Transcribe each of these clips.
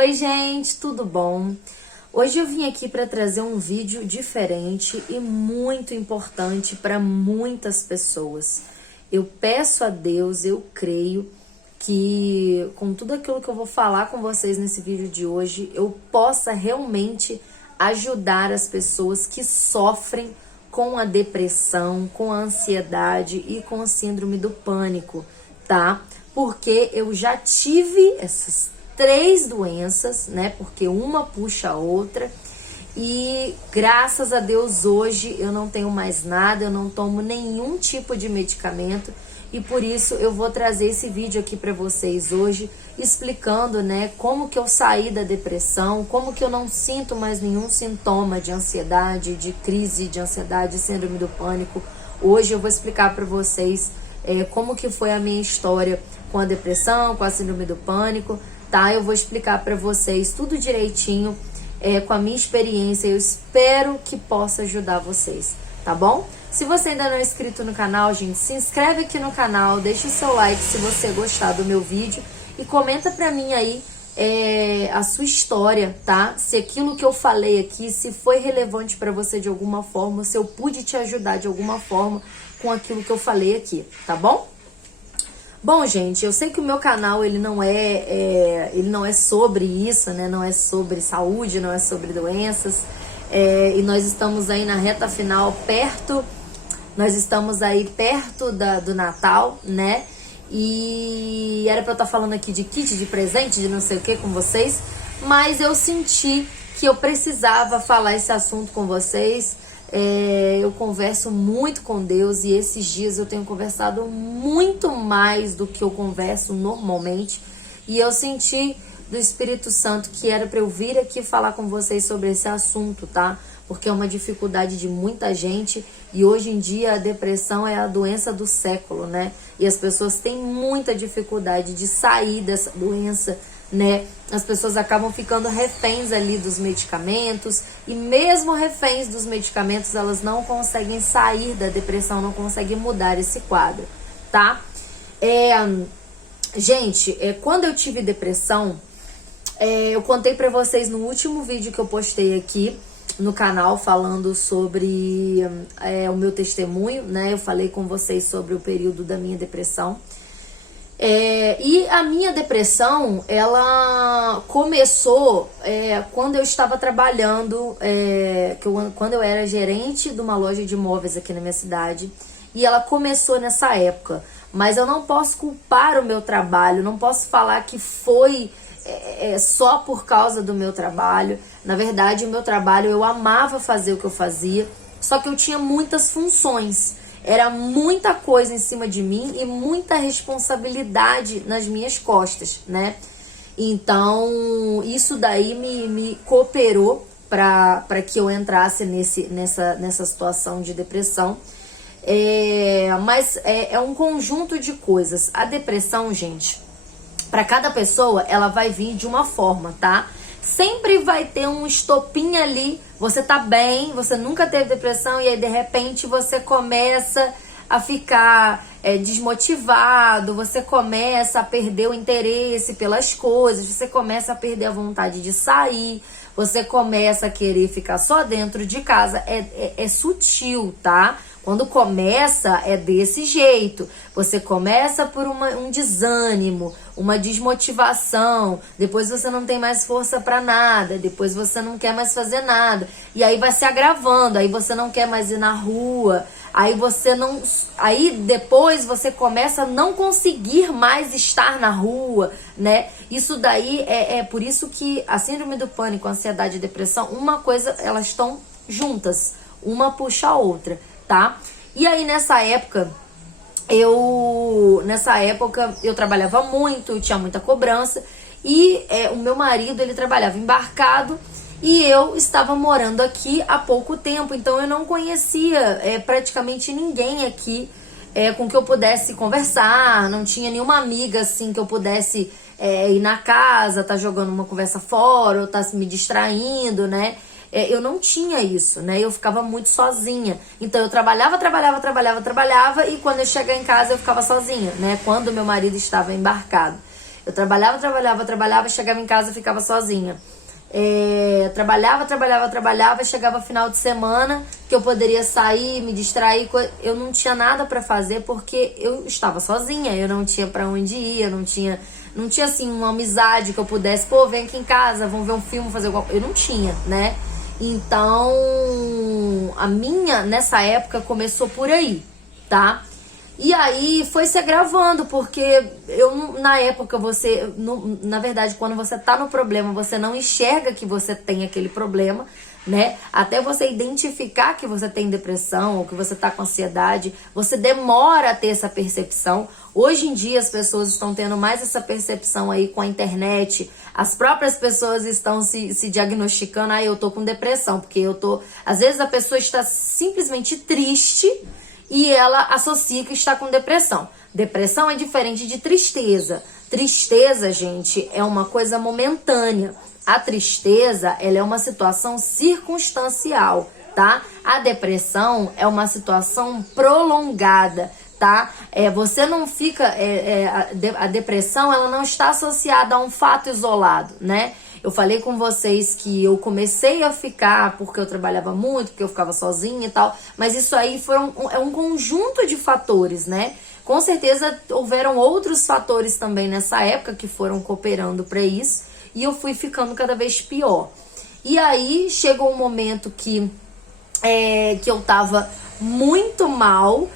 Oi gente, tudo bom? Hoje eu vim aqui para trazer um vídeo diferente e muito importante para muitas pessoas. Eu peço a Deus, eu creio que com tudo aquilo que eu vou falar com vocês nesse vídeo de hoje, eu possa realmente ajudar as pessoas que sofrem com a depressão, com a ansiedade e com a síndrome do pânico, tá? Porque eu já tive essas 3 doenças, né? Porque uma puxa a outra. E graças a Deus hoje eu não tenho mais nada, eu não tomo nenhum tipo de medicamento. E por isso eu vou trazer esse vídeo aqui para vocês hoje, explicando, né, como que eu saí da depressão, como que eu não sinto mais nenhum sintoma de ansiedade, de crise de ansiedade, síndrome do pânico. Hoje eu vou explicar para vocês como que foi a minha história com a depressão, com a síndrome do pânico, tá? Eu vou explicar para vocês tudo direitinho, com a minha experiência. Eu espero que possa ajudar vocês, tá bom? Se você ainda não é inscrito no canal, gente, se inscreve aqui no canal, deixa o seu like se você gostar do meu vídeo e comenta pra mim aí a sua história, tá? Se aquilo que eu falei aqui, se foi relevante pra você de alguma forma, se eu pude te ajudar de alguma forma com aquilo que eu falei aqui, tá bom? Bom, gente, eu sei que o meu canal ele não é sobre isso, né? Não é sobre saúde, não é sobre doenças. E nós estamos aí na reta final, nós estamos aí perto do Natal, né? E era pra eu estar falando aqui de kit, de presente, de não sei o que com vocês, mas eu senti que eu precisava falar esse assunto com vocês. Eu converso muito com Deus e esses dias eu tenho conversado muito mais do que eu converso normalmente. E eu senti do Espírito Santo que era para eu vir aqui falar com vocês sobre esse assunto, tá? Porque é uma dificuldade de muita gente e hoje em dia a depressão é a doença do século, né? E as pessoas têm muita dificuldade de sair dessa doença, né? As pessoas acabam ficando reféns ali dos medicamentos e mesmo reféns dos medicamentos, elas não conseguem sair da depressão, não conseguem mudar esse quadro, tá? Gente, quando eu tive depressão, eu contei pra vocês no último vídeo que eu postei aqui no canal falando sobre o meu testemunho, né? Eu falei com vocês sobre o período da minha depressão. E a minha depressão, ela começou quando eu estava trabalhando, quando eu era gerente de uma loja de imóveis aqui na minha cidade. E ela começou nessa época. Mas eu não posso culpar o meu trabalho, não posso falar que foi só por causa do meu trabalho. Na verdade, o meu trabalho, eu amava fazer o que eu fazia, só que eu tinha muitas funções. Era muita coisa em cima de mim e muita responsabilidade nas minhas costas, né? Então, isso daí me cooperou para que eu entrasse nessa situação de depressão. Mas é um conjunto de coisas. A depressão, gente, para cada pessoa, ela vai vir de uma forma, tá? Sempre vai ter um estopim ali, você tá bem, você nunca teve depressão e aí de repente você começa a ficar desmotivado, você começa a perder o interesse pelas coisas, você começa a perder a vontade de sair, você começa a querer ficar só dentro de casa. É sutil, tá? Quando começa é desse jeito, você começa por um desânimo, uma desmotivação, depois você não tem mais força para nada, depois você não quer mais fazer nada, e aí vai se agravando, aí você não quer mais ir na rua, aí depois você começa a não conseguir mais estar na rua, né? Isso daí é por isso que a síndrome do pânico, a ansiedade e a depressão, uma coisa, elas estão juntas, uma puxa a outra, tá? E aí nessa época eu trabalhava muito, tinha muita cobrança e o meu marido, ele trabalhava embarcado e eu estava morando aqui há pouco tempo, então eu não conhecia praticamente ninguém aqui com que eu pudesse conversar, não tinha nenhuma amiga assim que eu pudesse ir na casa, tá jogando uma conversa fora ou tá me distraindo, né? Eu não tinha isso, né? Eu ficava muito sozinha. Então eu trabalhava e quando eu chegava em casa eu ficava sozinha, né? Quando meu marido estava embarcado. Eu trabalhava, chegava em casa e ficava sozinha. Trabalhava, chegava final de semana que eu poderia sair, me distrair, eu não tinha nada pra fazer porque eu estava sozinha, eu não tinha pra onde ir, eu não tinha assim uma amizade que eu pudesse, pô, vem aqui em casa, vamos ver um filme, fazer alguma coisa, eu não tinha, né? Então, a minha, nessa época, começou por aí, tá? E aí foi se agravando, porque na época na verdade, quando você tá no problema, você não enxerga que você tem aquele problema, né? Até você identificar que você tem depressão ou que você tá com ansiedade, você demora a ter essa percepção. Hoje em dia as pessoas estão tendo mais essa percepção aí com a internet. As próprias pessoas estão se diagnosticando, eu tô com depressão, porque às vezes a pessoa está simplesmente triste e ela associa que está com depressão. Depressão é diferente de tristeza. Tristeza, gente, é uma coisa momentânea. A tristeza, ela é uma situação circunstancial, tá? A depressão é uma situação prolongada, tá? Você não fica... a depressão, ela não está associada a um fato isolado, né? Eu falei com vocês que eu comecei a ficar porque eu trabalhava muito, porque eu ficava sozinha e tal, mas isso aí é um conjunto de fatores, né? Com certeza houveram outros fatores também nessa época que foram cooperando para isso, e eu fui ficando cada vez pior. E aí chegou um momento que eu tava muito mal,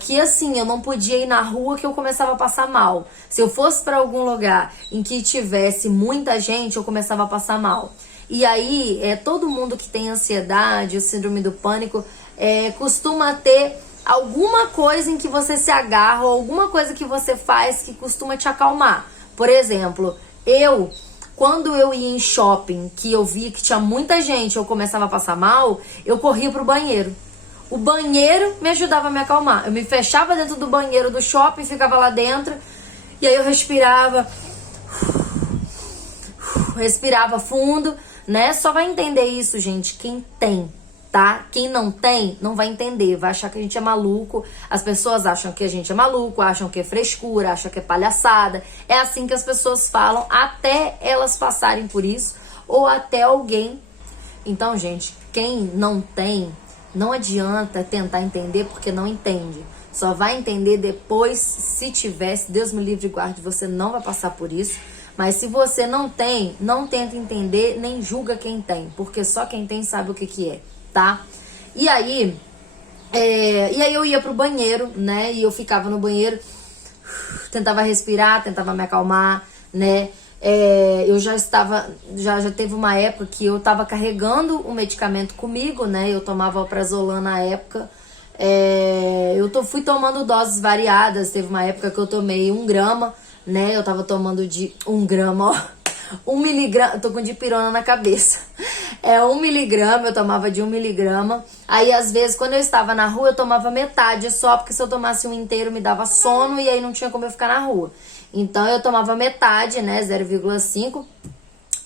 que assim, eu não podia ir na rua que eu começava a passar mal. Se eu fosse para algum lugar em que tivesse muita gente, eu começava a passar mal. E aí, todo mundo que tem ansiedade, o síndrome do pânico, costuma ter alguma coisa em que você se agarra, ou alguma coisa que você faz que costuma te acalmar. Por exemplo, quando eu ia em shopping, que eu via que tinha muita gente, eu começava a passar mal, eu corria pro banheiro. O banheiro me ajudava a me acalmar. Eu me fechava dentro do banheiro do shopping, ficava lá dentro, e aí eu respirava fundo, né? Só vai entender isso, gente, quem tem, tá? Quem não tem, não vai entender, vai achar que a gente é maluco. As pessoas acham que a gente é maluco, acham que é frescura, acham que é palhaçada. É assim que as pessoas falam, até elas passarem por isso, ou até alguém. Então, gente, quem não tem, não adianta tentar entender porque não entende. Só vai entender depois, se tivesse, Deus me livre e guarde, você não vai passar por isso. Mas se você não tem, não tenta entender, nem julga quem tem, porque só quem tem sabe o que é, tá? E aí eu ia pro banheiro, né? E eu ficava no banheiro, tentava respirar, tentava me acalmar, né? Eu já teve uma época que eu tava carregando o medicamento comigo, né? Eu tomava alprazolam na época. Fui tomando doses variadas. Teve uma época que eu tomei 1 grama, né? Eu tava tomando de 1 grama, ó. 1 miligrama, tô com dipirona na cabeça. 1 miligrama, eu tomava de 1 miligrama. Aí, às vezes, quando eu estava na rua, eu tomava metade só, porque se eu tomasse um inteiro, me dava sono e aí não tinha como eu ficar na rua. Então, eu tomava metade, né, 0,5,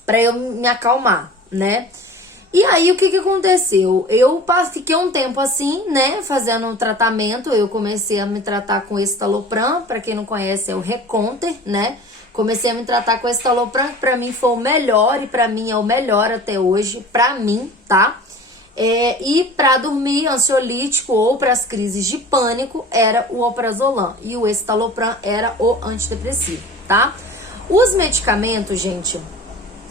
pra eu me acalmar, né? E aí, o que aconteceu? Eu fiquei um tempo assim, né, fazendo um tratamento. Eu comecei a me tratar com escitalopram, pra quem não conhece, é o Reconter, né? Comecei a me tratar com escitalopram, que pra mim foi o melhor, e pra mim é o melhor até hoje, pra mim, tá? E pra dormir, ansiolítico ou pras crises de pânico, era o alprazolam. E o escitalopram era o antidepressivo, tá? Os medicamentos, gente,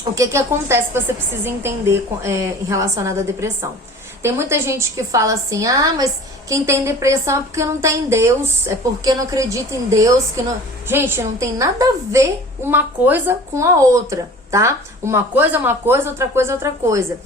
o que acontece que você precisa entender em relacionado à depressão? Tem muita gente que fala assim, mas quem tem depressão é porque não tem Deus, é porque não acredita em Deus. Gente, não tem nada a ver uma coisa com a outra, tá? Uma coisa é uma coisa, outra coisa é outra coisa.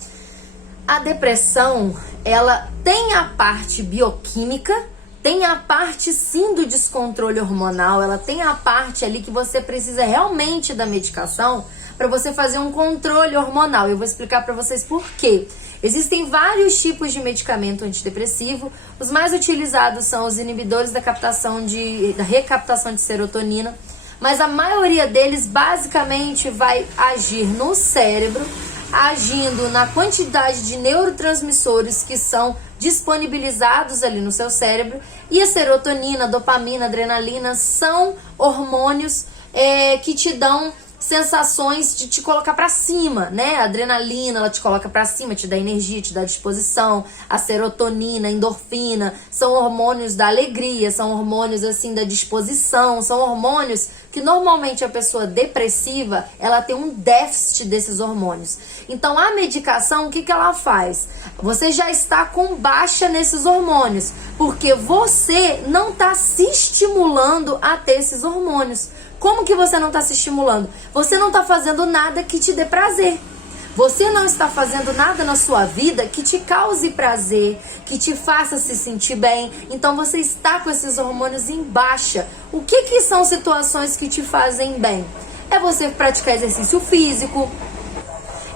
A depressão, ela tem a parte bioquímica, tem a parte sim do descontrole hormonal, ela tem a parte ali que você precisa realmente da medicação para você fazer um controle hormonal. Eu vou explicar para vocês por quê. Existem vários tipos de medicamento antidepressivo. Os mais utilizados são os inibidores da recaptação de serotonina, mas a maioria deles basicamente vai agir no cérebro, agindo na quantidade de neurotransmissores que são disponibilizados ali no seu cérebro. E a serotonina, a dopamina, a adrenalina são hormônios que te dão sensações de te colocar pra cima, né? A adrenalina, ela te coloca pra cima, te dá energia, te dá disposição. A serotonina, a endorfina, são hormônios da alegria, são hormônios, assim, da disposição, são hormônios que normalmente a pessoa depressiva, ela tem um déficit desses hormônios. Então, a medicação, o que ela faz? Você já está com baixa nesses hormônios, porque você não está se estimulando a ter esses hormônios. Como que você não está se estimulando? Você não está fazendo nada que te dê prazer. Você não está fazendo nada na sua vida que te cause prazer, que te faça se sentir bem. Então você está com esses hormônios em baixa. O que são situações que te fazem bem? É você praticar exercício físico,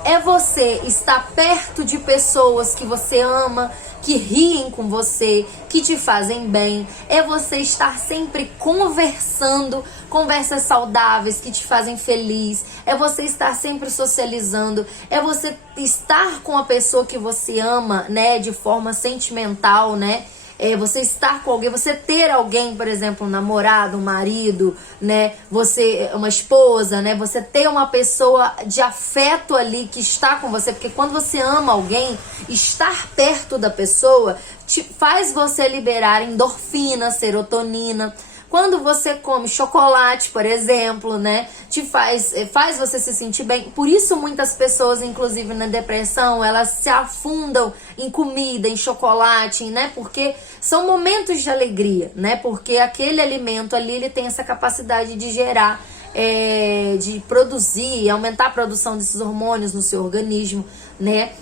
é você estar perto de pessoas que você ama, que riem com você, que te fazem bem. É você estar sempre conversando, conversas saudáveis que te fazem feliz. É você estar sempre socializando. É você estar com a pessoa que você ama, né, de forma sentimental, né? É você estar com alguém, você ter alguém, por exemplo, um namorado, um marido, né? Você, uma esposa, né? Você ter uma pessoa de afeto ali que está com você, porque quando você ama alguém, estar perto da pessoa te faz você liberar endorfina, serotonina. Quando você come chocolate, por exemplo, né, te faz você se sentir bem. Por isso muitas pessoas, inclusive na depressão, elas se afundam em comida, em chocolate, né, porque são momentos de alegria, né, porque aquele alimento ali, ele tem essa capacidade de gerar, de produzir, aumentar a produção desses hormônios no seu organismo, né.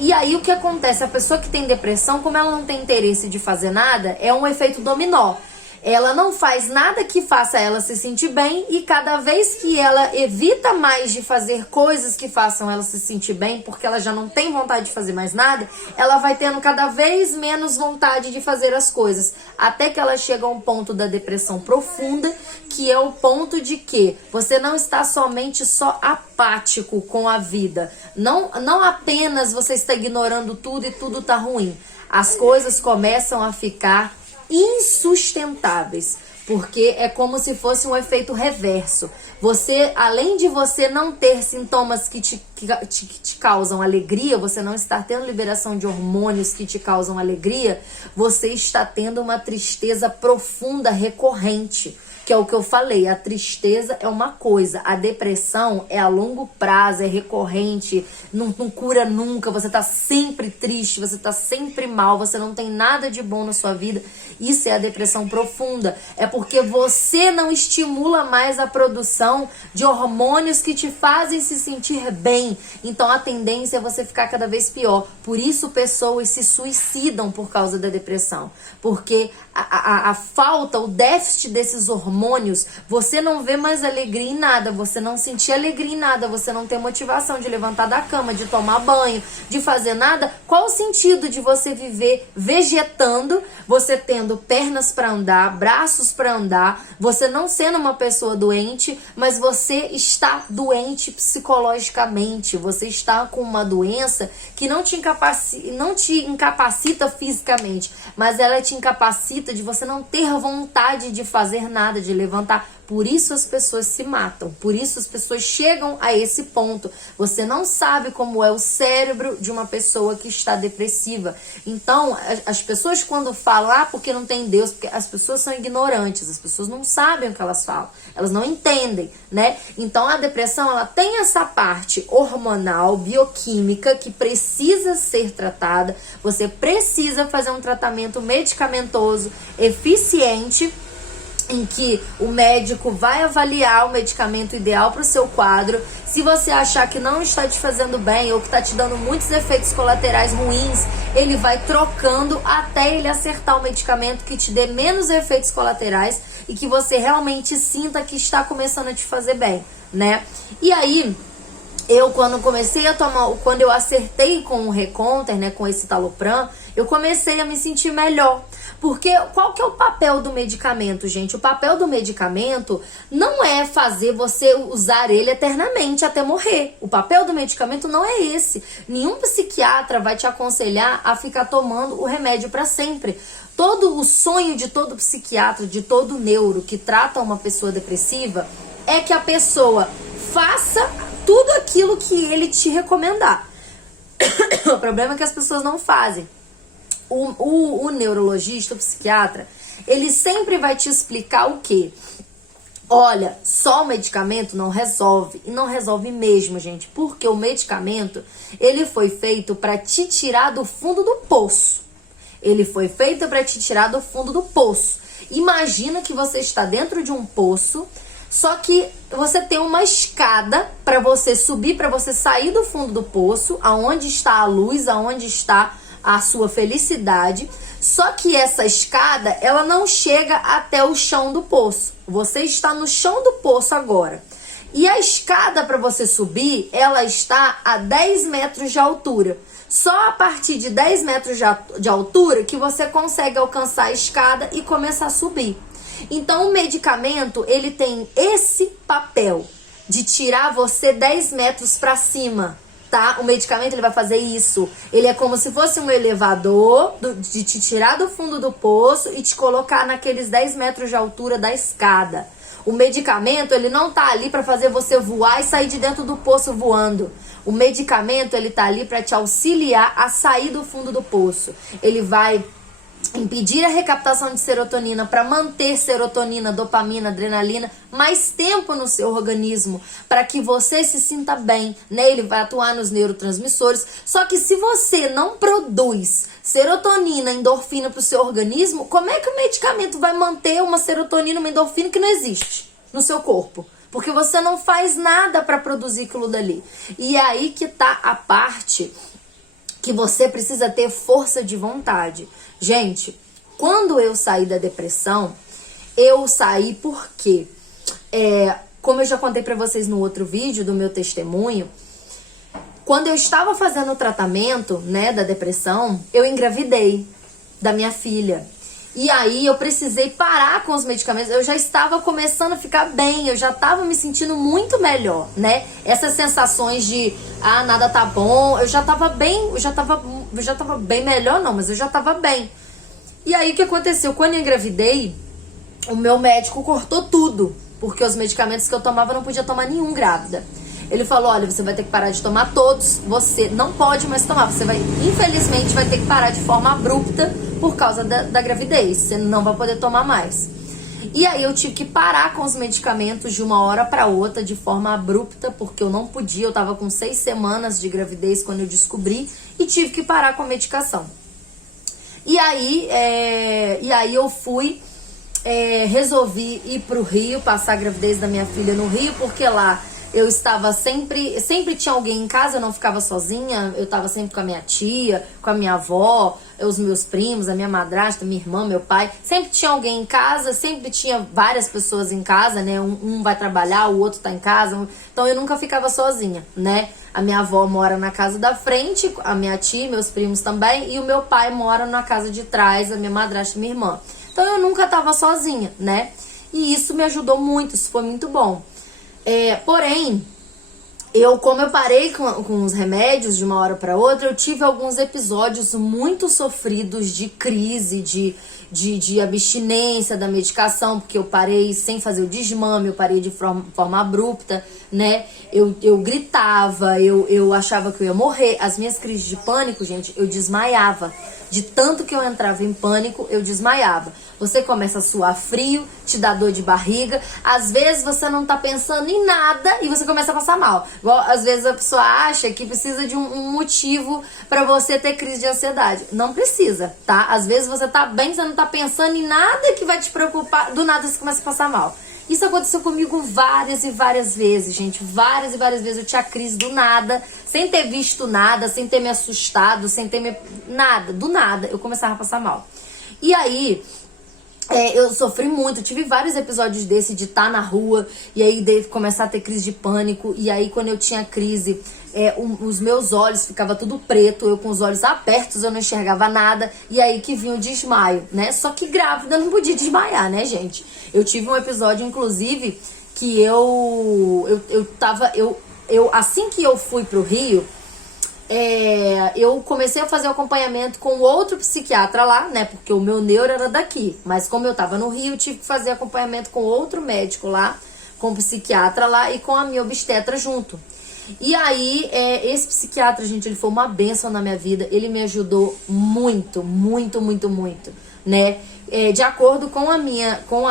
E aí o que acontece? A pessoa que tem depressão, como ela não tem interesse de fazer nada, é um efeito dominó. Ela não faz nada que faça ela se sentir bem, e cada vez que ela evita mais de fazer coisas que façam ela se sentir bem, porque ela já não tem vontade de fazer mais nada, ela vai tendo cada vez menos vontade de fazer as coisas, até que ela chega a um ponto da depressão profunda, que é o ponto de que você não está somente só apático com a vida, não apenas você está ignorando tudo e tudo tá ruim, as coisas começam a ficar insustentáveis, porque é como se fosse um efeito reverso. Você, além de você não ter sintomas que te causam alegria, você não está tendo liberação de hormônios que te causam alegria, você está tendo uma tristeza profunda, recorrente, que é o que eu falei. A tristeza é uma coisa, a depressão é a longo prazo, é recorrente, não cura nunca, você tá sempre triste, você tá sempre mal, você não tem nada de bom na sua vida. Isso é a depressão profunda, é porque você não estimula mais a produção de hormônios que te fazem se sentir bem. Então a tendência é você ficar cada vez pior. Por isso pessoas se suicidam por causa da depressão, porque a falta, o déficit desses hormônios, você não vê mais alegria em nada, você não sentir alegria em nada, você não tem motivação de levantar da cama, de tomar banho, de fazer nada. Qual o sentido de você viver vegetando, você tendo pernas para andar, braços para andar, você não sendo uma pessoa doente, mas você está doente psicologicamente, você está com uma doença que não te incapacita fisicamente, mas ela te incapacita de você não ter vontade de fazer nada, de levantar. Por isso as pessoas se matam, por isso as pessoas chegam a esse ponto. Você não sabe como é o cérebro de uma pessoa que está depressiva. Então, as pessoas quando falam, porque não tem Deus, porque as pessoas são ignorantes, as pessoas não sabem o que elas falam, elas não entendem, né? Então, a depressão, ela tem essa parte hormonal, bioquímica, que precisa ser tratada. Você precisa fazer um tratamento medicamentoso eficiente, em que o médico vai avaliar o medicamento ideal para o seu quadro. Se você achar que não está te fazendo bem ou que está te dando muitos efeitos colaterais ruins, ele vai trocando até ele acertar o medicamento que te dê menos efeitos colaterais e que você realmente sinta que está começando a te fazer bem, né? E aí, eu quando comecei a tomar, quando eu acertei com o Reconter, né, com esse Talopram, eu comecei a me sentir melhor. Porque qual que é o papel do medicamento, gente? O papel do medicamento não é fazer você usar ele eternamente até morrer. O papel do medicamento não é esse. Nenhum psiquiatra vai te aconselhar a ficar tomando o remédio para sempre. Todo o sonho de todo psiquiatra, de todo neuro que trata uma pessoa depressiva, é que a pessoa faça tudo aquilo que ele te recomendar. O problema é que as pessoas não fazem. O neurologista, o psiquiatra, ele sempre vai te explicar o quê? Olha, só o medicamento não resolve. E não resolve mesmo, gente. Porque o medicamento, ele foi feito para te tirar do fundo do poço. Ele foi feito para te tirar do fundo do poço. Imagina que você está dentro de um poço, só que você tem uma escada para você subir, para você sair do fundo do poço, aonde está a luz, aonde está a sua felicidade. Só que essa escada, ela não chega até o chão do poço. Você está no chão do poço agora. E a escada para você subir, ela está a 10 metros de altura. Só a partir de 10 metros de altura que você consegue alcançar a escada e começar a subir. Então o medicamento, ele tem esse papel de tirar você 10 metros para cima. Tá? O medicamento, ele vai fazer isso. Ele é como se fosse um elevador de te tirar do fundo do poço e te colocar naqueles 10 metros de altura da escada. O medicamento, ele não tá ali para fazer você voar e sair de dentro do poço voando. O medicamento, ele tá ali para te auxiliar a sair do fundo do poço. Ele vai impedir a recaptação de serotonina para manter serotonina, dopamina, adrenalina mais tempo no seu organismo, para que você se sinta bem, né? Ele vai atuar nos neurotransmissores. Só que se você não produz serotonina, endorfina para o seu organismo, como é que o medicamento vai manter uma serotonina, uma endorfina que não existe no seu corpo? Porque você não faz nada para produzir aquilo dali. E é aí que tá a parte que você precisa ter força de vontade. Gente, quando eu saí da depressão, eu saí porque, como eu já contei pra vocês no outro vídeo do meu testemunho, quando eu estava fazendo o tratamento, né, da depressão, eu engravidei da minha filha. E aí eu precisei parar com os medicamentos. Eu já estava começando a ficar bem, eu já estava me sentindo muito melhor, né? Essas sensações de, nada tá bom, eu já estava bem, eu já tava bem melhor não, mas eu já estava bem. E aí o que aconteceu? Quando eu engravidei, o meu médico cortou tudo, porque os medicamentos que eu tomava eu não podia tomar nenhum grávida. Ele falou, olha, você vai ter que parar de tomar todos, você não pode mais tomar, você vai, infelizmente, vai ter que parar de forma abrupta por causa da gravidez, você não vai poder tomar mais. E aí eu tive que parar com os medicamentos de uma hora para outra, de forma abrupta, porque eu não podia, eu tava com 6 semanas de gravidez quando eu descobri, e tive que parar com a medicação. E aí eu fui, resolvi ir pro Rio, passar a gravidez da minha filha no Rio, porque lá eu estava sempre tinha alguém em casa, eu não ficava sozinha, eu estava sempre com a minha tia, com a minha avó, os meus primos, a minha madrasta, minha irmã, meu pai, sempre tinha alguém em casa, sempre tinha várias pessoas em casa, né, um vai trabalhar, o outro tá em casa, então eu nunca ficava sozinha, né, a minha avó mora na casa da frente, a minha tia, meus primos também, e o meu pai mora na casa de trás, a minha madrasta e minha irmã, então eu nunca tava sozinha, né, e isso me ajudou muito, isso foi muito bom. Porém, como eu parei com os remédios de uma hora para outra, eu tive alguns episódios muito sofridos de crise, de abstinência da medicação, porque eu parei sem fazer o desmame, eu parei de forma abrupta, né? Eu gritava, eu achava que eu ia morrer. As minhas crises de pânico, gente, eu desmaiava. De tanto que eu entrava em pânico, eu desmaiava. Você começa a suar frio, te dá dor de barriga. Às vezes você não tá pensando em nada e você começa a passar mal. Igual, às vezes a pessoa acha que precisa de um motivo pra você ter crise de ansiedade. Não precisa, tá? Às vezes você tá bem, você não tá pensando em nada que vai te preocupar. Do nada você começa a passar mal. Isso aconteceu comigo várias e várias vezes, gente. Várias e várias vezes eu tinha crise do nada, sem ter visto nada, sem ter me assustado, sem ter nada, do nada, eu começava a passar mal. E aí, eu sofri muito, tive vários episódios desse de estar na rua e aí de começar a ter crise de pânico. E aí quando eu tinha crise, os meus olhos ficavam tudo preto, eu com os olhos abertos, eu não enxergava nada. E aí que vinha o desmaio, né? Só que grávida não podia desmaiar, né, gente? Eu tive um episódio, inclusive, que assim que eu fui pro Rio, eu comecei a fazer o acompanhamento com outro psiquiatra lá, né? Porque o meu neuro era daqui. Mas como eu tava no Rio, eu tive que fazer acompanhamento com outro médico lá, com o psiquiatra lá e com a minha obstetra junto. E aí, esse psiquiatra, gente, ele foi uma bênção na minha vida. Ele me ajudou muito, muito, muito, muito, né? De acordo com a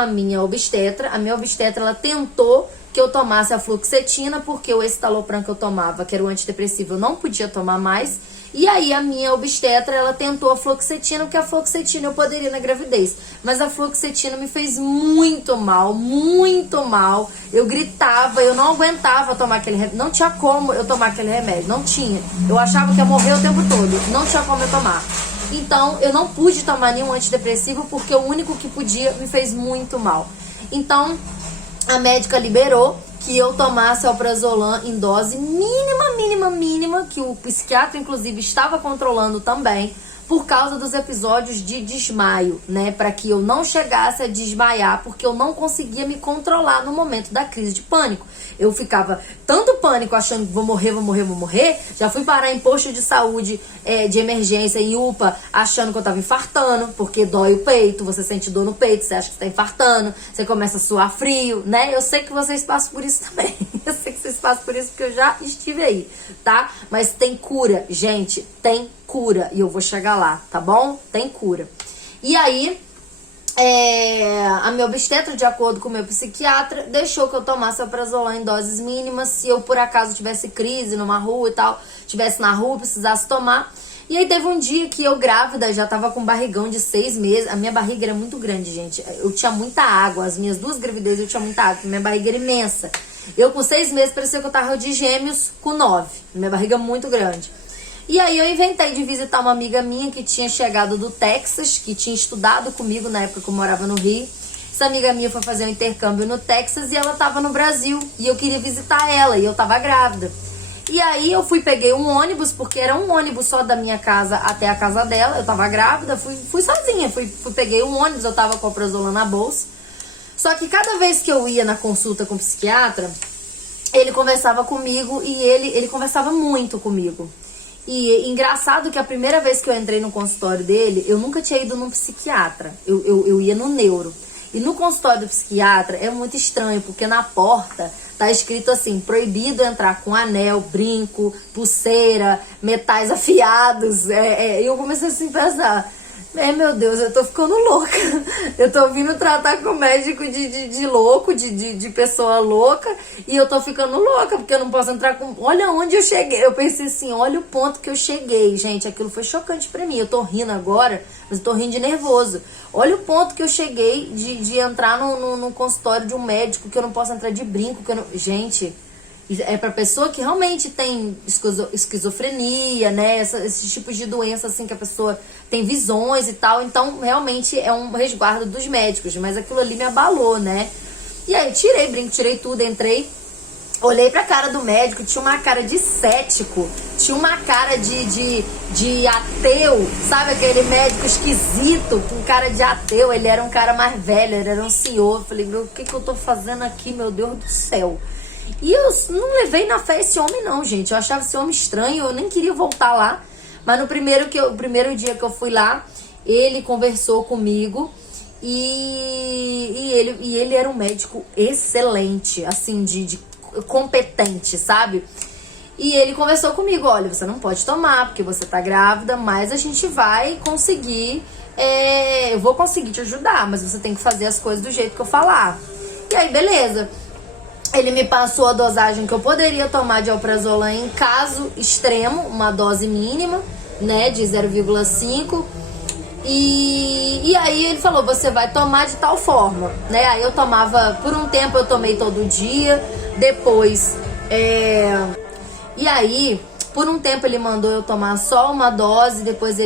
minha obstetra, a minha obstetra, ela tentou que eu tomasse a fluoxetina, porque o escitalopram que eu tomava, que era o antidepressivo, eu não podia tomar mais. E aí a minha obstetra, ela tentou a fluoxetina, porque a fluoxetina eu poderia na gravidez. Mas a fluoxetina me fez muito mal, muito mal. Eu gritava, eu não aguentava tomar aquele remédio. Não tinha como eu tomar aquele remédio, não tinha. Eu achava que ia morrer o tempo todo, não tinha como eu tomar. Então eu não pude tomar nenhum antidepressivo, porque o único que podia me fez muito mal. Então a médica liberou que eu tomasse alprazolam em dose mínima, que o psiquiatra, inclusive, estava controlando também, por causa dos episódios de desmaio, né? Para que eu não chegasse a desmaiar, porque eu não conseguia me controlar no momento da crise de pânico. Eu ficava tanto pânico, achando que vou morrer. Já fui parar em posto de saúde de emergência, em UPA, achando que eu tava infartando, porque dói o peito, você sente dor no peito, você acha que você tá infartando, você começa a suar frio, né? Eu sei que vocês passam por isso também. Eu sei que vocês passam por isso, porque eu já estive aí, tá? Mas tem cura, gente, tem cura. E eu vou chegar lá, tá bom? Tem cura. E aí, a minha obstetra, de acordo com o meu psiquiatra, deixou que eu tomasse alprazolam em doses mínimas. Se eu, por acaso, tivesse crise numa rua e tal, tivesse na rua, precisasse tomar. E aí teve um dia que eu grávida, já tava com barrigão de 6 meses. A minha barriga era muito grande, gente. Eu tinha muita água. As minhas 2 gravidezes eu tinha muita água. Minha barriga era imensa. Eu com 6 meses parecia que eu tava de gêmeos com 9. Minha barriga é muito grande. E aí eu inventei de visitar uma amiga minha que tinha chegado do Texas, que tinha estudado comigo na época que eu morava no Rio. Essa amiga minha foi fazer um intercâmbio no Texas e ela tava no Brasil. E eu queria visitar ela e eu tava grávida. E aí eu peguei um ônibus, porque era um ônibus só da minha casa até a casa dela. Eu tava grávida, fui sozinha. Peguei um ônibus, eu tava com a alprazolam na bolsa. Só que cada vez que eu ia na consulta com o psiquiatra, ele conversava comigo e ele conversava muito comigo. E engraçado que a primeira vez que eu entrei no consultório dele, eu nunca tinha ido num psiquiatra. Eu ia no neuro. E no consultório do psiquiatra é muito estranho, porque na porta tá escrito assim: proibido entrar com anel, brinco, pulseira, metais afiados. E eu comecei assim a pensar: meu Deus, eu tô ficando louca. Eu tô vindo tratar com médico de louco, de pessoa louca, e eu tô ficando louca, porque eu não posso entrar com... Olha onde eu cheguei. Eu pensei assim, olha o ponto que eu cheguei. Gente, aquilo foi chocante pra mim. Eu tô rindo agora, mas eu tô rindo de nervoso. Olha o ponto que eu cheguei de entrar no consultório de um médico, que eu não posso entrar de brinco, que eu não... Gente... É pra pessoa que realmente tem esquizofrenia, né? Esses tipos de doença, assim, que a pessoa tem visões e tal. Então, realmente é um resguardo dos médicos. Mas aquilo ali me abalou, né? E aí, tirei brinco, tirei tudo, entrei. Olhei pra cara do médico, tinha uma cara de cético. Tinha uma cara de ateu. Sabe aquele médico esquisito, com cara de ateu? Ele era um cara mais velho, ele era um senhor. Falei, o que eu tô fazendo aqui, meu Deus do céu? E eu não levei na fé esse homem não, gente. Eu achava esse homem estranho, eu nem queria voltar lá. Mas no primeiro dia que eu fui lá, ele conversou comigo e ele era um médico excelente, assim, de competente, sabe? E ele conversou comigo: olha, você não pode tomar porque você tá grávida, mas a gente vai conseguir, eu vou conseguir te ajudar, mas você tem que fazer as coisas do jeito que eu falar. E aí, beleza. Ele me passou a dosagem que eu poderia tomar de alprazolam em caso extremo, uma dose mínima, né, de 0,5. E aí ele falou, você vai tomar de tal forma, né? Aí eu tomava, por um tempo eu tomei todo dia, depois... E aí, por um tempo ele mandou eu tomar só uma dose, depois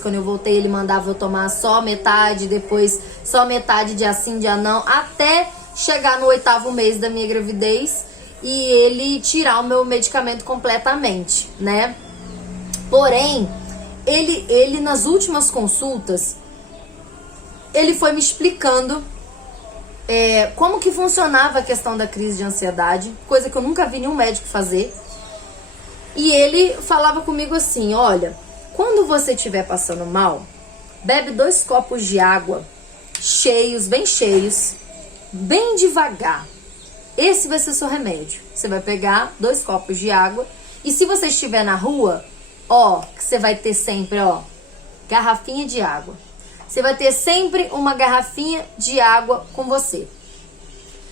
quando eu voltei, ele mandava eu tomar só metade, depois só metade dia sim, dia não, até... chegar no 8º mês da minha gravidez e ele tirar o meu medicamento completamente, né? Porém, ele nas últimas consultas, ele foi me explicando como que funcionava a questão da crise de ansiedade, coisa que eu nunca vi nenhum médico fazer. E ele falava comigo assim, olha, quando você estiver passando mal, bebe 2 copos de água cheios, bem devagar. esse vai ser seu remédio. Você vai pegar 2 copos de água. E se você estiver na rua, ó, que você vai ter sempre, ó, garrafinha de água. Você vai ter sempre uma garrafinha de água com você.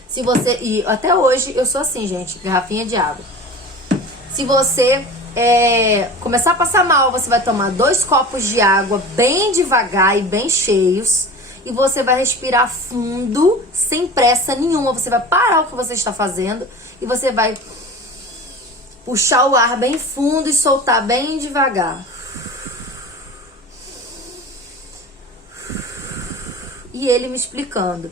Se você... E até hoje eu sou assim, gente, garrafinha de água. Se você começar a passar mal, você vai tomar 2 copos de água bem devagar e bem cheios. E você vai respirar fundo, sem pressa nenhuma. Você vai parar o que você está fazendo e você vai puxar o ar bem fundo e soltar bem devagar. E ele me explicando.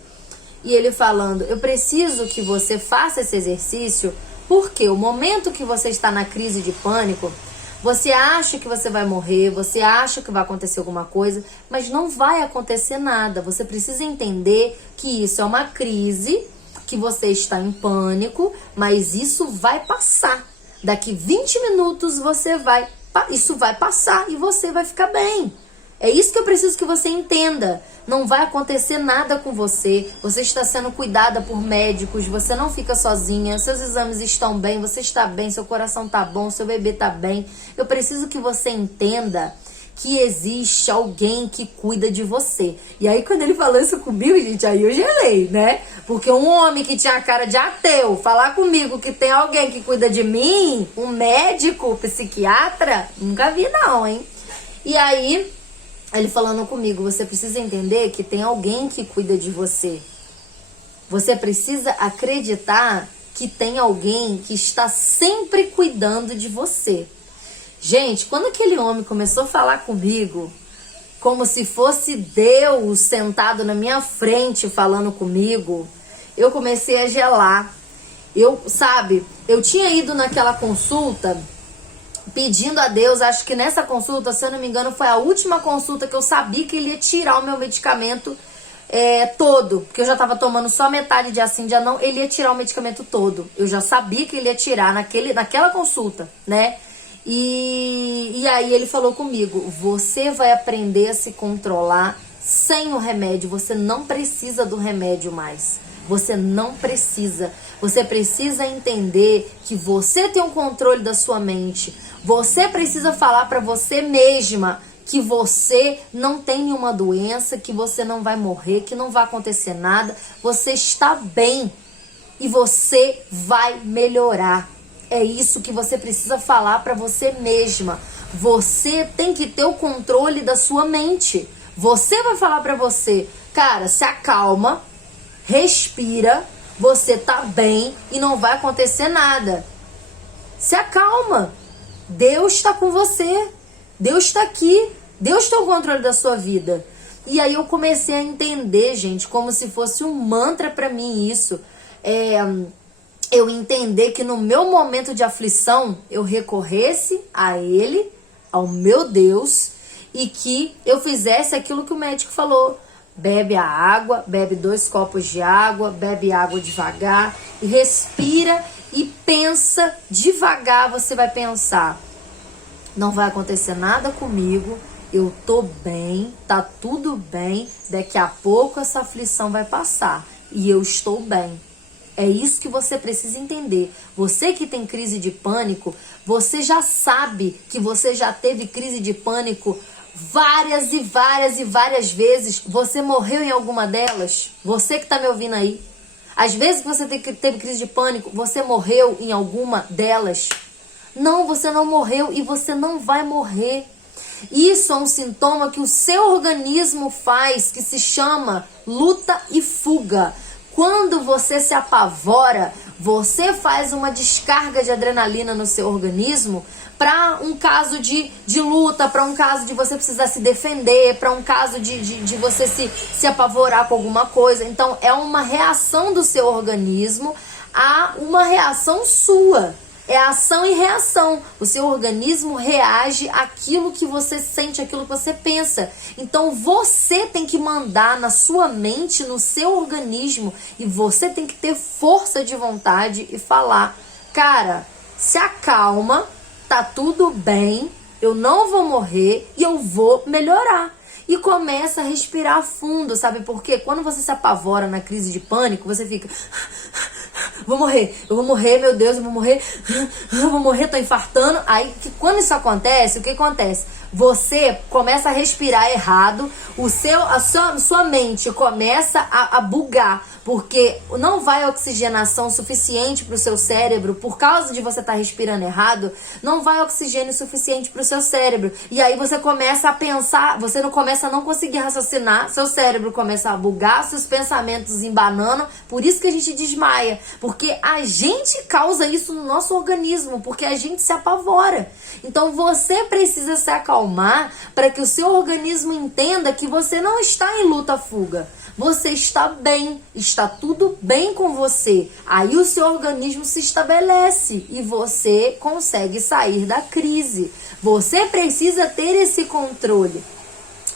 E ele falando, eu preciso que você faça esse exercício porque o momento que você está na crise de pânico, você acha que você vai morrer, você acha que vai acontecer alguma coisa, mas não vai acontecer nada. Você precisa entender que isso é uma crise, que você está em pânico, mas isso vai passar. Daqui 20 minutos isso vai passar e você vai ficar bem. É isso que eu preciso que você entenda. Não vai acontecer nada com você. Você está sendo cuidada por médicos. Você não fica sozinha. Seus exames estão bem. Você está bem. Seu coração está bom. Seu bebê está bem. Eu preciso que você entenda que existe alguém que cuida de você. E aí quando ele falou isso comigo, gente, aí eu gelei, né? Porque um homem que tinha a cara de ateu falar comigo que tem alguém que cuida de mim, um médico, psiquiatra, nunca vi não, hein? E aí... ele falando comigo, você precisa entender que tem alguém que cuida de você. Você precisa acreditar que tem alguém que está sempre cuidando de você. Gente, quando aquele homem começou a falar comigo, como se fosse Deus sentado na minha frente falando comigo, eu comecei a gelar. Eu tinha ido naquela consulta... pedindo a Deus, acho que nessa consulta, se eu não me engano, foi a última consulta que eu sabia que ele ia tirar o meu medicamento todo, porque eu já tava tomando só metade de assim, dia não, ele ia tirar o medicamento todo. Eu já sabia que ele ia tirar naquela consulta, né? E aí ele falou comigo, você vai aprender a se controlar sem o remédio, você não precisa do remédio mais. Você não precisa. Você precisa entender que você tem o controle da sua mente. Você precisa falar para você mesma que você não tem nenhuma doença, que você não vai morrer, que não vai acontecer nada. Você está bem e você vai melhorar. É isso que você precisa falar para você mesma. Você tem que ter o controle da sua mente. Você vai falar para você, cara, se acalma, respira, você tá bem e não vai acontecer nada. Se acalma. Deus está com você. Deus está aqui. Deus tem o controle da sua vida. E aí eu comecei a entender, gente, como se fosse um mantra para mim isso. Eu entender que no meu momento de aflição, eu recorresse a Ele, ao meu Deus, e que eu fizesse aquilo que o médico falou. Bebe a água, bebe 2 copos de água, bebe água devagar e respira e pensa devagar. Você vai pensar, não vai acontecer nada comigo, eu tô bem, tá tudo bem, daqui a pouco essa aflição vai passar e eu estou bem. É isso que você precisa entender. Você que tem crise de pânico, você já sabe que você já teve crise de pânico várias e várias e várias vezes. Você morreu em alguma delas? Você que tá me ouvindo aí. Às vezes que você teve crise de pânico, você morreu em alguma delas? Não, você não morreu e você não vai morrer. Isso é um sintoma que o seu organismo faz, que se chama luta e fuga. Quando você se apavora, você faz uma descarga de adrenalina no seu organismo para um caso de luta, para um caso de você precisar se defender, para um caso de você se apavorar com alguma coisa. Então, é uma reação do seu organismo a uma reação sua. É ação e reação. O seu organismo reage àquilo que você sente, àquilo que você pensa. Então você tem que mandar na sua mente, no seu organismo, e você tem que ter força de vontade e falar, cara, se acalma, tá tudo bem, eu não vou morrer e eu vou melhorar. E começa a respirar fundo, sabe por quê? Quando você se apavora na crise de pânico, você fica... eu vou morrer, meu Deus, eu vou morrer, tô infartando. Aí, quando isso acontece, o que acontece? Você começa a respirar errado, sua mente começa a bugar, porque não vai oxigenação suficiente para o seu cérebro, por causa de você estar respirando errado, não vai oxigênio suficiente para o seu cérebro. E aí você começa a pensar, você não começa a não conseguir raciocinar, seu cérebro começa a bugar, seus pensamentos embananam, por isso que a gente desmaia, porque a gente causa isso no nosso organismo, porque a gente se apavora. Então você precisa se acalmar para que o seu organismo entenda que você não está em luta-fuga. Você está bem, está tudo bem com você. Aí o seu organismo se estabelece e você consegue sair da crise. Você precisa ter esse controle.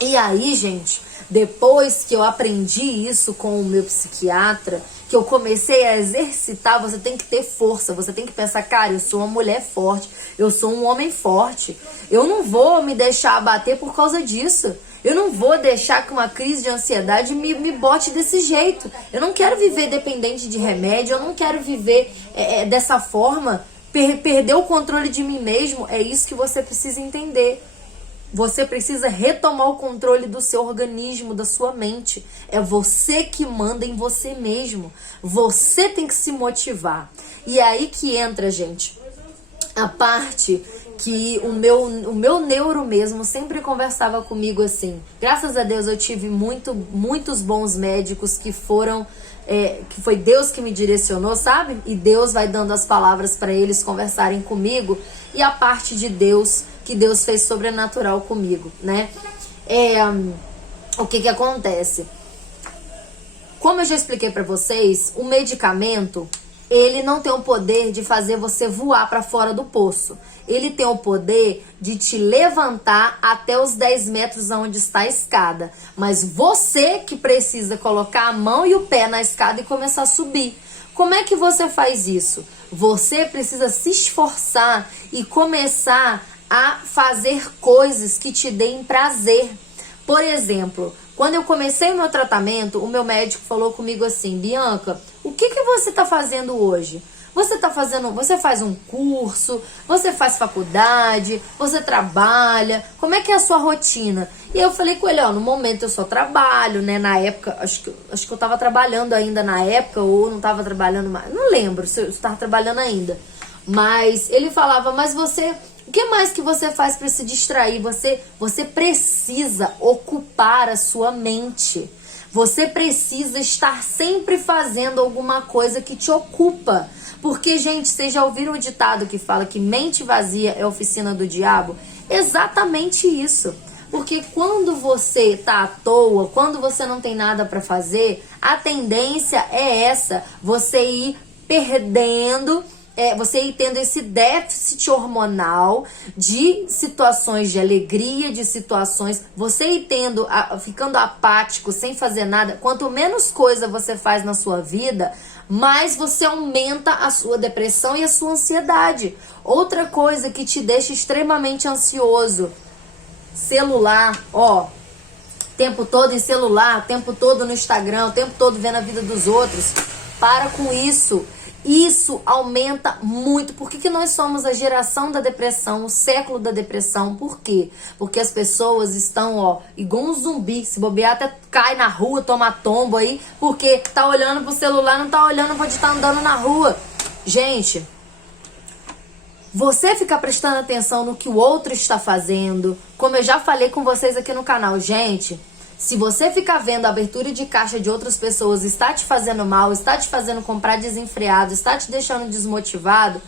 E aí, gente, depois que eu aprendi isso com o meu psiquiatra, que eu comecei a exercitar, você tem que ter força, você tem que pensar, cara, eu sou uma mulher forte, eu sou um homem forte, eu não vou me deixar abater por causa disso. Eu não vou deixar que uma crise de ansiedade me bote desse jeito. Eu não quero viver dependente de remédio, eu não quero viver dessa forma, perder o controle de mim mesmo. É isso que você precisa entender. Você precisa retomar o controle do seu organismo, da sua mente. É você que manda em você mesmo. Você tem que se motivar. E é aí que entra, gente, a parte que o meu neuro mesmo sempre conversava comigo assim. Graças a Deus eu tive muitos bons médicos que foram... que foi Deus que me direcionou, sabe? E Deus vai dando as palavras para eles conversarem comigo. E a parte de Deus, que Deus fez sobrenatural comigo, né? O que acontece? Como eu já expliquei para vocês, o medicamento, ele não tem o poder de fazer você voar para fora do poço. Ele tem o poder de te levantar até os 10 metros onde está a escada. Mas você que precisa colocar a mão e o pé na escada e começar a subir. Como é que você faz isso? Você precisa se esforçar e começar a fazer coisas que te deem prazer. Por exemplo, quando eu comecei o meu tratamento, o meu médico falou comigo assim: Bianca, o que você está fazendo hoje? Você faz um curso, você faz faculdade, você trabalha, como é que é a sua rotina? E eu falei com ele, no momento eu só trabalho, né? Na época, acho que eu tava trabalhando ainda na época, ou não tava trabalhando mais, não lembro se eu estava trabalhando ainda. Mas ele falava, mas você, o que mais que você faz para se distrair? Você precisa ocupar a sua mente. Você precisa estar sempre fazendo alguma coisa que te ocupa. Porque, gente, vocês já ouviram o ditado que fala que mente vazia é oficina do diabo? Exatamente isso. Porque quando você tá à toa, quando você não tem nada para fazer, a tendência é essa, você ir perdendo, você ir tendo esse déficit hormonal de situações de alegria, de situações, você ir ficando apático, sem fazer nada. Quanto menos coisa você faz na sua vida, mais você aumenta a sua depressão e a sua ansiedade. Outra coisa que te deixa extremamente ansioso, celular, tempo todo em celular, tempo todo no Instagram, o tempo todo vendo a vida dos outros. Para com isso. Isso aumenta muito. Por que nós somos a geração da depressão, o século da depressão? Por quê? Porque as pessoas estão, igual um zumbi. Se bobear, até cai na rua, toma tombo aí, porque tá olhando pro celular, não tá olhando pra onde tá andando na rua. Gente, você ficar prestando atenção no que o outro está fazendo, como eu já falei com vocês aqui no canal, gente, se você ficar vendo a abertura de caixa de outras pessoas, está te fazendo mal, está te fazendo comprar desenfreado, está te deixando desmotivado,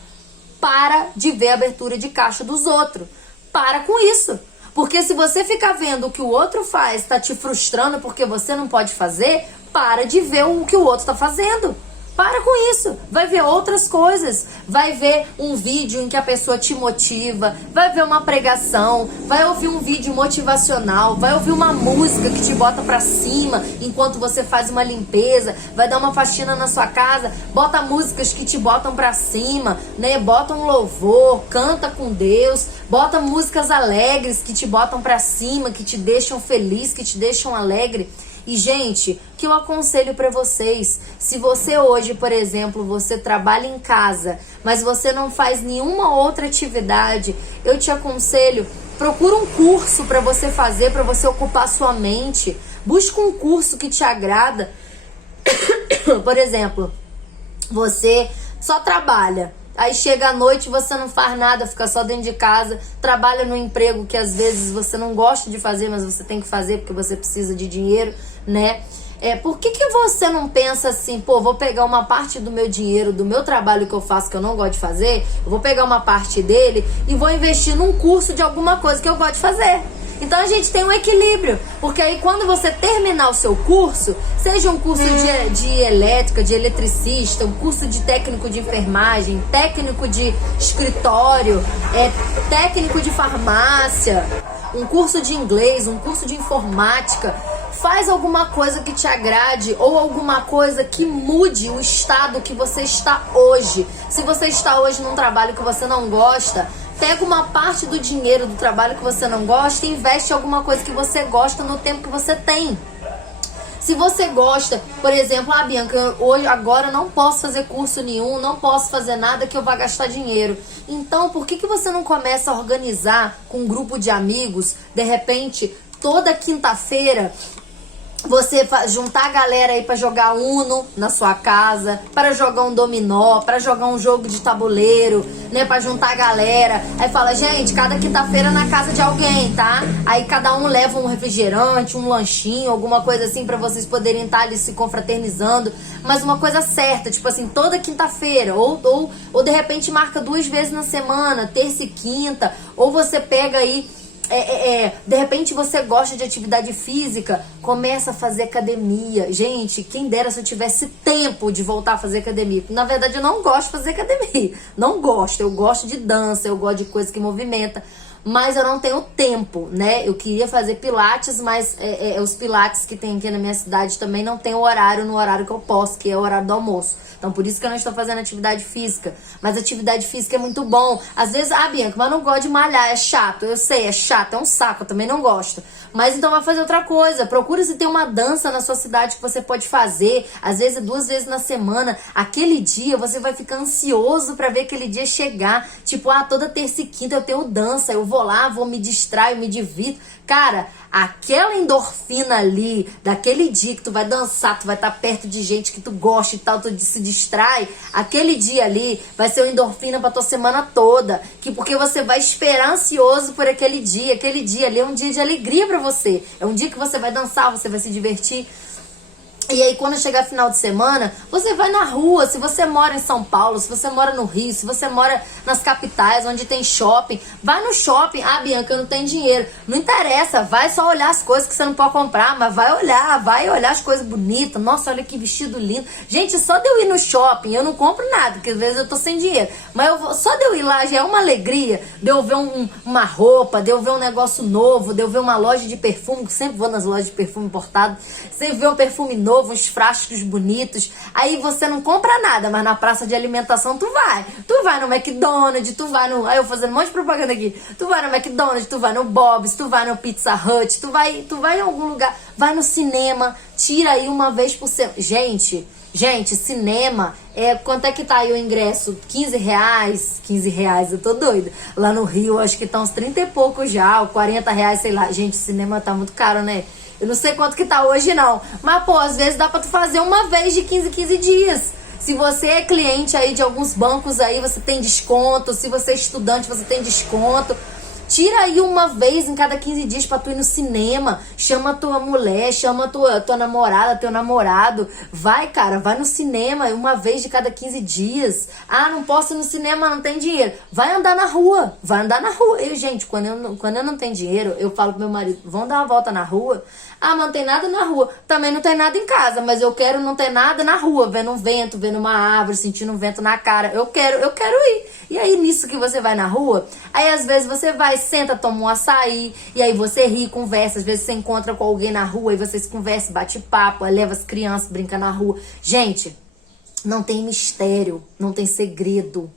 para de ver a abertura de caixa dos outros. Para com isso. Porque se você ficar vendo o que o outro faz, está te frustrando porque você não pode fazer, para de ver o que o outro está fazendo. Para com isso, vai ver outras coisas, vai ver um vídeo em que a pessoa te motiva, vai ver uma pregação, vai ouvir um vídeo motivacional, vai ouvir uma música que te bota pra cima enquanto você faz uma limpeza, vai dar uma faxina na sua casa, bota músicas que te botam pra cima, né? Bota um louvor, canta com Deus, bota músicas alegres que te botam pra cima, que te deixam feliz, que te deixam alegre. E, gente, que eu aconselho pra vocês, se você hoje, por exemplo, você trabalha em casa, mas você não faz nenhuma outra atividade, eu te aconselho, procura um curso pra você fazer, pra você ocupar sua mente. Busca um curso que te agrada. Por exemplo, você só trabalha, aí chega à noite e você não faz nada, fica só dentro de casa, trabalha no emprego que às vezes você não gosta de fazer, mas você tem que fazer porque você precisa de dinheiro, né? Por que você não pensa assim, pô, vou pegar uma parte do meu dinheiro, do meu trabalho que eu faço, que eu não gosto de fazer, eu vou pegar uma parte dele e vou investir num curso de alguma coisa que eu gosto de fazer. Então a gente tem um equilíbrio, porque aí quando você terminar o seu curso, seja um curso de elétrica, de eletricista, um curso de técnico de enfermagem, técnico de escritório, técnico de farmácia, um curso de inglês, um curso de informática, faz alguma coisa que te agrade ou alguma coisa que mude o estado que você está hoje. Se você está hoje num trabalho que você não gosta, pega uma parte do dinheiro do trabalho que você não gosta e investe em alguma coisa que você gosta no tempo que você tem. Se você gosta, por exemplo, Bianca, agora eu não posso fazer curso nenhum, não posso fazer nada que eu vá gastar dinheiro. Então, por que você não começa a organizar com um grupo de amigos, de repente, toda quinta-feira, você juntar a galera aí pra jogar Uno na sua casa, para jogar um dominó, para jogar um jogo de tabuleiro, né, pra juntar a galera. Aí fala, gente, cada quinta-feira na casa de alguém, tá? Aí cada um leva um refrigerante, um lanchinho, alguma coisa assim pra vocês poderem estar ali se confraternizando. Mas uma coisa certa, tipo assim, toda quinta-feira, ou de repente marca 2 vezes na semana, terça e quinta, ou você pega aí de repente você gosta de atividade física, começa a fazer academia. Gente, quem dera se eu tivesse tempo de voltar a fazer academia. Na verdade eu não gosto de fazer academia, não gosto, eu gosto de dança, eu gosto de coisa que movimenta, mas eu não tenho tempo, né? Eu queria fazer pilates, mas os pilates que tem aqui na minha cidade também não tem horário no horário que eu posso, que é o horário do almoço. Então por isso que eu não estou fazendo atividade física. Mas atividade física é muito bom. Às vezes, Bianca, mas eu não gosto de malhar, é chato. Eu sei, é chato, é um saco, eu também não gosto. Mas então vai fazer outra coisa. Procura se tem uma dança na sua cidade que você pode fazer. Às vezes 2 vezes na semana. Aquele dia você vai ficar ansioso pra ver aquele dia chegar. Tipo, toda terça e quinta eu tenho dança, eu vou lá, vou me distrair, me divirto. Cara, aquela endorfina ali, daquele dia que tu vai dançar, tu vai estar perto de gente que tu gosta e tal, tu se distrai, aquele dia ali vai ser uma endorfina pra tua semana toda, porque você vai esperar ansioso por aquele dia ali é um dia de alegria pra você, é um dia que você vai dançar, você vai se divertir. E aí quando chegar final de semana, você vai na rua. Se você mora em São Paulo, se você mora no Rio, se você mora nas capitais onde tem shopping, vai no shopping. Bianca, eu não tenho dinheiro. Não interessa, vai só olhar as coisas que você não pode comprar, mas vai olhar as coisas bonitas. Nossa, olha que vestido lindo. Gente, só de eu ir no shopping, eu não compro nada, porque às vezes eu tô sem dinheiro, mas só de eu ir lá já é uma alegria, de eu ver uma roupa, de eu ver um negócio novo, de eu ver uma loja de perfume, que sempre vou nas lojas de perfume importado, sempre ver um perfume novo, uns frascos bonitos. Aí você não compra nada, mas na praça de alimentação tu vai no McDonald's, tu vai no, aí eu fazendo um monte de propaganda aqui, tu vai no McDonald's, tu vai no Bob's, tu vai no Pizza Hut, tu vai em algum lugar, vai no cinema, tira aí uma vez por semana. Gente, cinema, quanto é que tá aí o ingresso? 15 reais? 15 reais, eu tô doida. Lá no Rio, acho que tá uns 30 e pouco já, ou 40 reais, sei lá. Gente, cinema tá muito caro, né? Eu não sei quanto que tá hoje, não. Mas, pô, às vezes dá pra tu fazer uma vez de 15 dias. Se você é cliente aí de alguns bancos aí, você tem desconto. Se você é estudante, você tem desconto. Tira aí uma vez em cada 15 dias pra tu ir no cinema. Chama a tua mulher, chama a tua namorada, teu namorado. Vai, cara, vai no cinema uma vez de cada 15 dias. Não posso ir no cinema, não tem dinheiro. Vai andar na rua, Eu, gente, quando eu não tenho dinheiro, eu falo pro meu marido, vamos dar uma volta na rua? Mas não tem nada na rua. Também não tem nada em casa, mas eu quero não ter nada na rua, vendo um vento, vendo uma árvore, sentindo um vento na cara. Eu quero ir. E aí, nisso que você vai na rua, aí às vezes você vai, senta, toma um açaí, e aí você ri, conversa, às vezes você encontra com alguém na rua e vocês conversam, bate papo, aí leva as crianças, brinca na rua. Gente, não tem mistério, não tem segredo.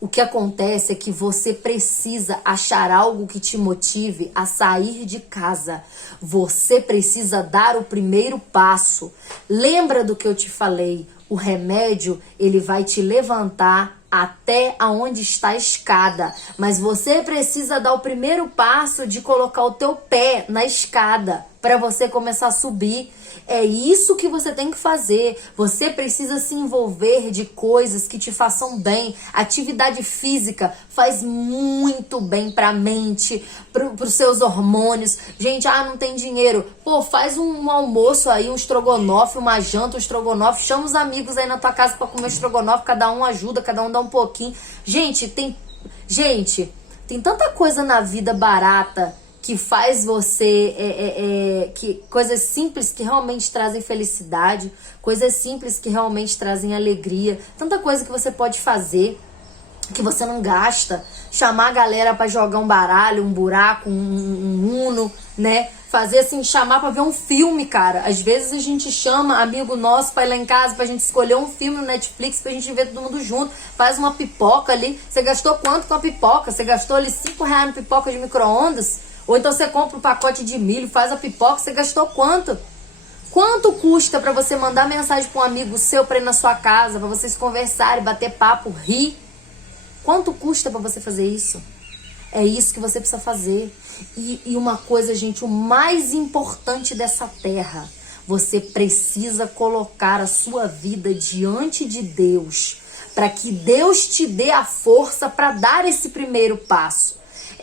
O que acontece é que você precisa achar algo que te motive a sair de casa. Você precisa dar o primeiro passo. Lembra do que eu te falei? O remédio, ele vai te levantar até aonde está a escada. Mas você precisa dar o primeiro passo de colocar o teu pé na escada para você começar a subir. É isso que você tem que fazer. Você precisa se envolver de coisas que te façam bem. Atividade física faz muito bem pra mente, pros seus hormônios. Gente, não tem dinheiro. Pô, faz um almoço aí, um estrogonofe, uma janta, um estrogonofe. Chama os amigos aí na tua casa pra comer estrogonofe. Cada um ajuda, cada um dá um pouquinho. Gente, tem tanta coisa na vida barata que faz você, que coisas simples que realmente trazem felicidade, coisas simples que realmente trazem alegria, tanta coisa que você pode fazer, que você não gasta, chamar a galera pra jogar um baralho, um buraco, um uno, né, fazer assim, chamar pra ver um filme, cara. Às vezes a gente chama amigo nosso pra ir lá em casa, pra gente escolher um filme no Netflix, pra gente ver todo mundo junto, faz uma pipoca ali. Você gastou quanto com a pipoca? Você gastou ali R$5 na pipoca de micro-ondas? Ou então você compra um pacote de milho, faz a pipoca, você gastou quanto? Quanto custa para você mandar mensagem para um amigo seu para ir na sua casa, para vocês conversarem, bater papo, rir? Quanto custa para você fazer isso? É isso que você precisa fazer. E uma coisa, gente, o mais importante dessa terra, você precisa colocar a sua vida diante de Deus, para que Deus te dê a força para dar esse primeiro passo.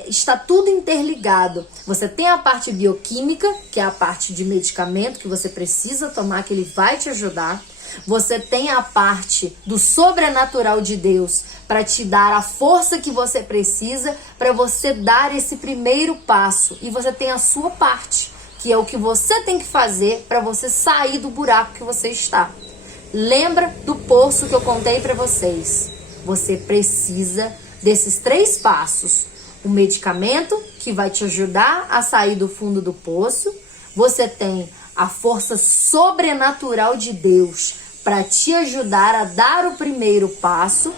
Está tudo interligado. Você tem a parte bioquímica, que é a parte de medicamento que você precisa tomar, que ele vai te ajudar. Você tem a parte do sobrenatural de Deus para te dar a força que você precisa para você dar esse primeiro passo. E você tem a sua parte, que é o que você tem que fazer para você sair do buraco que você está. Lembra do poço que eu contei para vocês? Você precisa desses 3 passos. O medicamento que vai te ajudar a sair do fundo do poço. Você tem a força sobrenatural de Deus para te ajudar a dar o primeiro passo.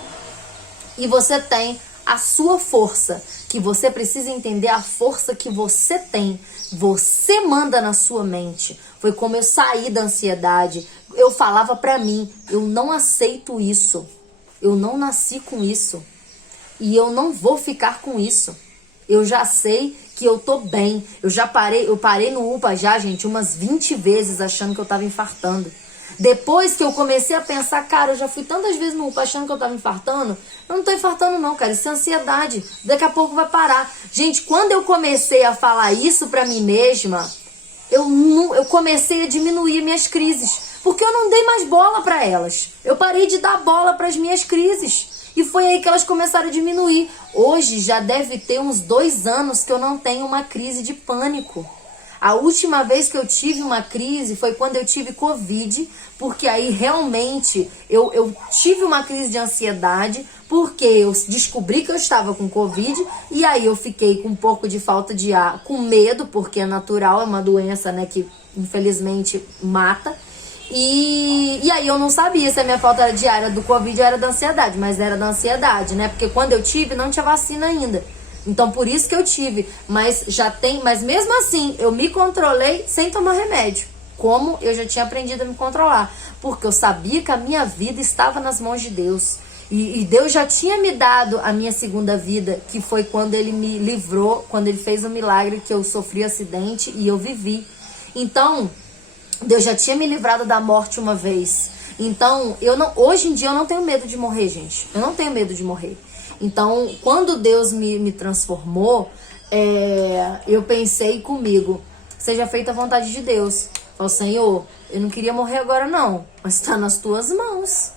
E você tem a sua força, que você precisa entender a força que você tem. Você manda na sua mente. Foi como eu saí da ansiedade. Eu falava para mim, eu não aceito isso. Eu não nasci com isso. E eu não vou ficar com isso. Eu já sei que eu tô bem. Eu parei no UPA já, gente, umas 20 vezes achando que eu tava infartando. Depois que eu comecei a pensar, cara, eu já fui tantas vezes no UPA achando que eu tava infartando. Eu não tô infartando não, cara, isso é ansiedade. Daqui a pouco vai parar. Gente, quando eu comecei a falar isso pra mim mesma, eu comecei a diminuir minhas crises. Porque eu não dei mais bola pra elas. Eu parei de dar bola pras minhas crises. E foi aí que elas começaram a diminuir. Hoje já deve ter uns 2 anos que eu não tenho uma crise de pânico. A última vez que eu tive uma crise foi quando eu tive Covid, porque aí realmente eu tive uma crise de ansiedade, porque eu descobri que eu estava com Covid, e aí eu fiquei com um pouco de falta de ar, com medo, porque é natural, é uma doença, né, que infelizmente mata. E aí eu não sabia se a minha falta de ar era do Covid ou era da ansiedade, mas era da ansiedade, né? Porque quando eu tive, não tinha vacina ainda. Então por isso que eu tive, mas mesmo assim, eu me controlei sem tomar remédio. Como eu já tinha aprendido a me controlar, porque eu sabia que a minha vida estava nas mãos de Deus. E Deus já tinha me dado a minha segunda vida, que foi quando ele me livrou, quando ele fez um milagre que eu sofri acidente e eu vivi. Então, Deus já tinha me livrado da morte uma vez. Então, hoje em dia eu não tenho medo de morrer, gente. Eu não tenho medo de morrer. Então, quando Deus me transformou, eu pensei comigo, seja feita a vontade de Deus. Falei, Senhor, eu não queria morrer agora não, mas está nas tuas mãos.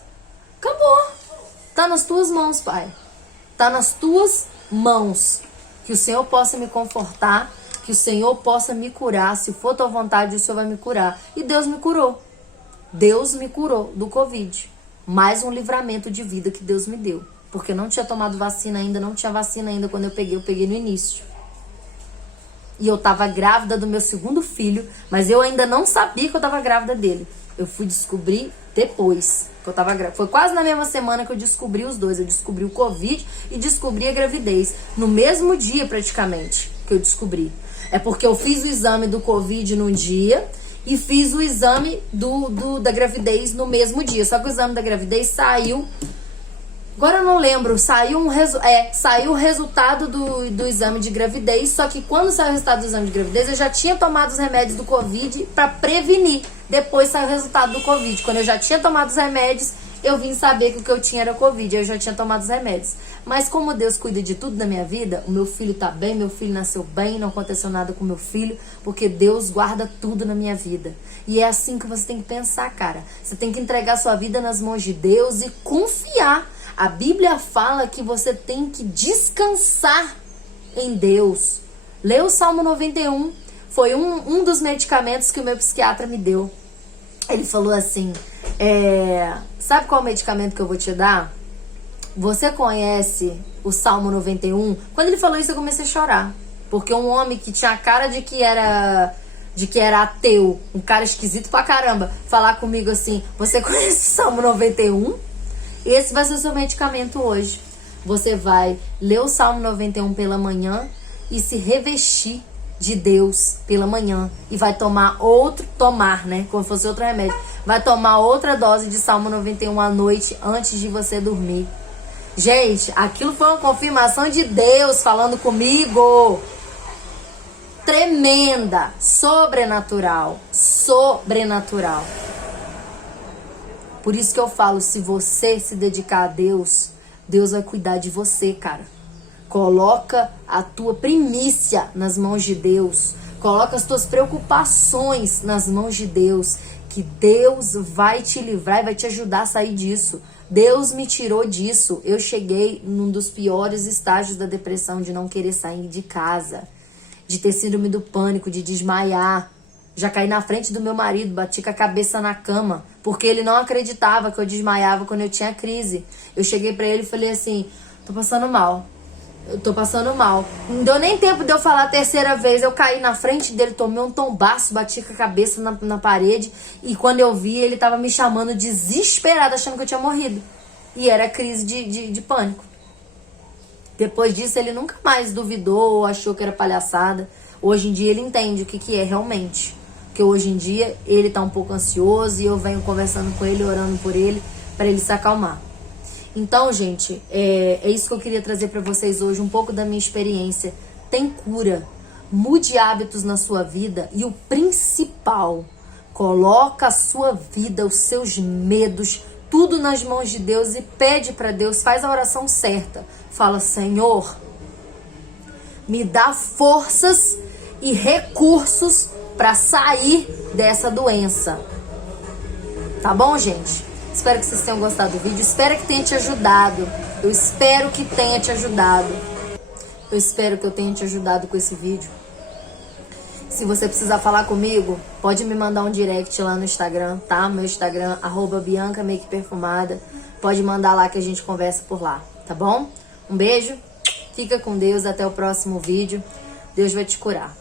Acabou. Está nas tuas mãos, Pai. Está nas tuas mãos. Que o Senhor possa me confortar, que o Senhor possa me curar. Se for tua vontade, o Senhor vai me curar. E Deus me curou. Deus me curou do Covid. Mais um livramento de vida que Deus me deu. Porque eu não tinha tomado vacina ainda, não tinha vacina ainda quando eu peguei no início. E eu tava grávida do meu segundo filho, mas eu ainda não sabia que eu tava grávida dele. Eu fui descobrir depois que eu tava grávida. Foi quase na mesma semana que eu descobri os dois. Eu descobri o Covid e descobri a gravidez. No mesmo dia, praticamente, que eu descobri. É porque eu fiz o exame do Covid num dia e fiz o exame da gravidez no mesmo dia. Só que o exame da gravidez saiu... Agora eu não lembro, saiu o resultado do exame de gravidez, só que quando saiu o resultado do exame de gravidez, eu já tinha tomado os remédios do Covid pra prevenir. Depois saiu o resultado do Covid. Quando eu já tinha tomado os remédios, eu vim saber que o que eu tinha era Covid, eu já tinha tomado os remédios. Mas como Deus cuida de tudo na minha vida, o meu filho tá bem, meu filho nasceu bem, não aconteceu nada com meu filho, porque Deus guarda tudo na minha vida. E é assim que você tem que pensar, cara. Você tem que entregar sua vida nas mãos de Deus e confiar. A Bíblia fala que você tem que descansar em Deus. Lê o Salmo 91. Foi um dos medicamentos que o meu psiquiatra me deu. Ele falou assim, sabe qual medicamento que eu vou te dar? Você conhece o Salmo 91? Quando ele falou isso, eu comecei a chorar. Porque um homem que tinha a cara de que era ateu, um cara esquisito pra caramba, falar comigo assim, você conhece o Salmo 91? Esse vai ser o seu medicamento hoje. Você vai ler o Salmo 91 pela manhã e se revestir de Deus pela manhã. E vai tomar, né? Como se fosse outro remédio. Vai tomar outra dose de Salmo 91 à noite antes de você dormir. Gente, aquilo foi uma confirmação de Deus falando comigo. Tremenda. Sobrenatural. Sobrenatural. Por isso que eu falo, se você se dedicar a Deus, Deus vai cuidar de você, cara. Coloca a tua primícia nas mãos de Deus. Coloca as tuas preocupações nas mãos de Deus. Que Deus vai te livrar e vai te ajudar a sair disso. Deus me tirou disso. Eu cheguei num dos piores estágios da depressão, de não querer sair de casa. De ter síndrome do pânico, de desmaiar. Já caí na frente do meu marido, bati com a cabeça na cama, porque ele não acreditava que eu desmaiava quando eu tinha crise. Eu cheguei pra ele e falei assim, tô passando mal. Eu tô passando mal. Não deu nem tempo de eu falar a terceira vez. Eu caí na frente dele, tomei um tombaço, bati com a cabeça na parede. E quando eu vi, ele tava me chamando desesperado, achando que eu tinha morrido. E era crise de pânico. Depois disso, ele nunca mais duvidou ou achou que era palhaçada. Hoje em dia, ele entende o que é realmente. Porque hoje em dia, ele tá um pouco ansioso e eu venho conversando com ele, orando por ele, para ele se acalmar. Então, gente, é isso que eu queria trazer para vocês hoje, um pouco da minha experiência. Tem cura. Mude hábitos na sua vida e o principal, coloca a sua vida, os seus medos, tudo nas mãos de Deus e pede para Deus, faz a oração certa. Fala, Senhor, me dá forças e recursos para sair dessa doença. Tá bom, gente? Espero que vocês tenham gostado do vídeo. Espero que tenha te ajudado. Eu espero que tenha te ajudado. Eu espero que eu tenha te ajudado com esse vídeo. Se você precisar falar comigo, pode me mandar um direct lá no Instagram, tá? Meu Instagram, @BiancaMakePerfumada. Pode mandar lá que a gente conversa por lá, tá bom? Um beijo, fica com Deus, até o próximo vídeo. Deus vai te curar.